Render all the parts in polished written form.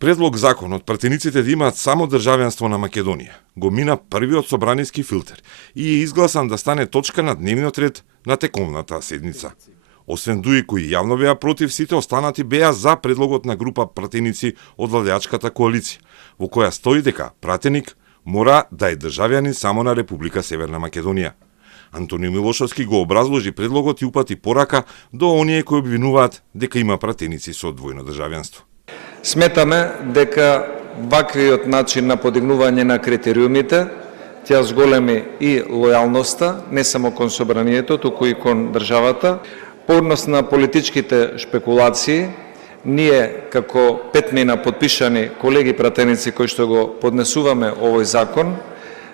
Предлог закон од пратениците да имаат само државјанство на Македонија го мина првиот собраниски филтер и е изгласан да стане точка на дневниот ред на текомната седница. Освен дуи кои јавно беа против, сите останати беа за предлогот на група пратеници од владеачката коалиција, во која стои дека пратеник мора да е државјанин само на Република Северна Македонија. Антонио Милошовски го образложи предлогот и упати порака до оние кои обвинуваат дека има пратеници со двојно државјанство. Сметаме дека ваквиот начин на подигнување на критериумите тя зголеми и лојалноста не само кон собранието, туку и кон државата. По однос на политичките шпекулации, ние како петмина подпишани колеги пратеници кои што го поднесуваме овој закон,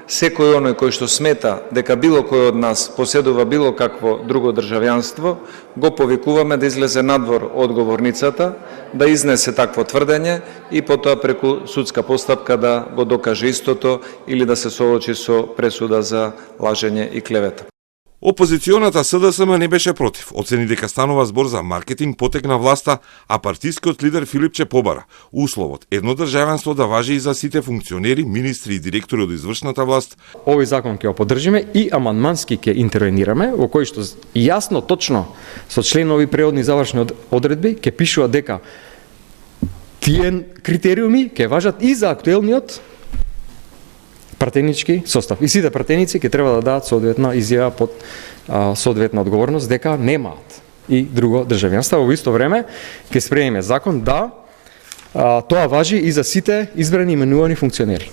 секој оној кој што смета дека било кој од нас поседува било какво друго државјанство, го повикуваме да излезе надвор од говорницата, да изнесе такво тврдење и потоа преку судска постапка да го докаже истото или да се соочи со пресуда за лажење и клевета. Опозиционата СДСМ не беше против, оцени дека станува збор за маркетинг потек на власта, а партискиот лидер Филипче побара условот едно државјанство да важи и за сите функционери, министри и директори од извршната власт. Овој закон ќе го поддржиме и амандмански ќе интервенираме, во кој што јасно, точно со членови преодни завршни одредби ќе пишува дека тие критериуми ќе важат и за актуелниот пратенички состав. И сите пратеници ќе треба да дадат соодветна изјава под соодветна одговорност дека немаат и друго државјанство. Во исто време ќе спремиме закон да тоа важи и за сите избрани и именувани функционери.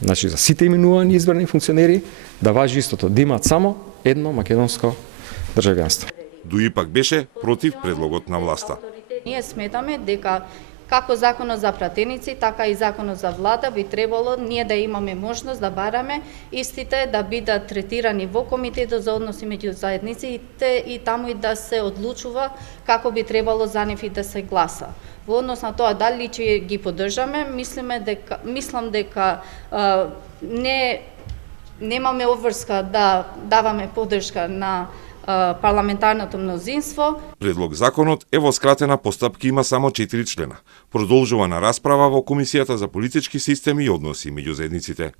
Значи за сите именувани и избрани функционери да важи истото, да имаат само едно македонско државјанство. Дуи пак беше против предлогот на власта. Ние сметаме дека како законот за пратеници, така и законот за влада би требало ние да имаме можност да бараме истите да бидат третирани во комитетот за односи меѓу заедниците и таму и да се одлучува како би требало за нив и да се гласа. Во однос на тоа дали ќе ги поддржаме, мислам дека немаме обврска да даваме поддршка на парламентарното мнозинство. Предлог законот е во скратена постапка, има само 4 члена. Продолжува на расправа во Комисијата за политички системи и односи меѓу заедниците.